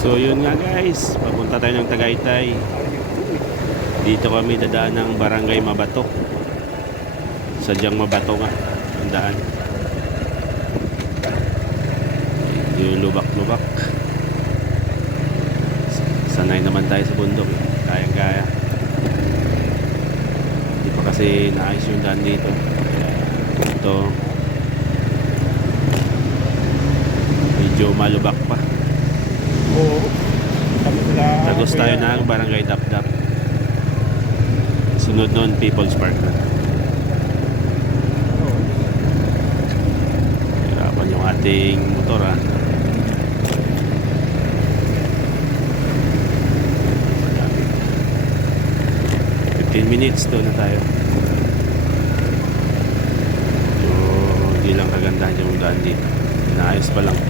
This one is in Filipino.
So yun nga guys, papunta tayo ng Tagaytay. Dito kami dadaan ng Barangay Mabato. Sadyang Mabato nga ang daan. Yung lubak-lubak. Sanay naman tayo sa bundok, kayang-kaya. Hindi pa kasi naayos yung daan dito. Ito medyo malubak pa. Oo. Tagos tayo ng Barangay Dapdap. Sunod nun People's Park na. Hirapan yung ating motor, ha. 15 minutes doon na tayo. So hindi lang kagandahan yung daan dito. Inaayos pa lang.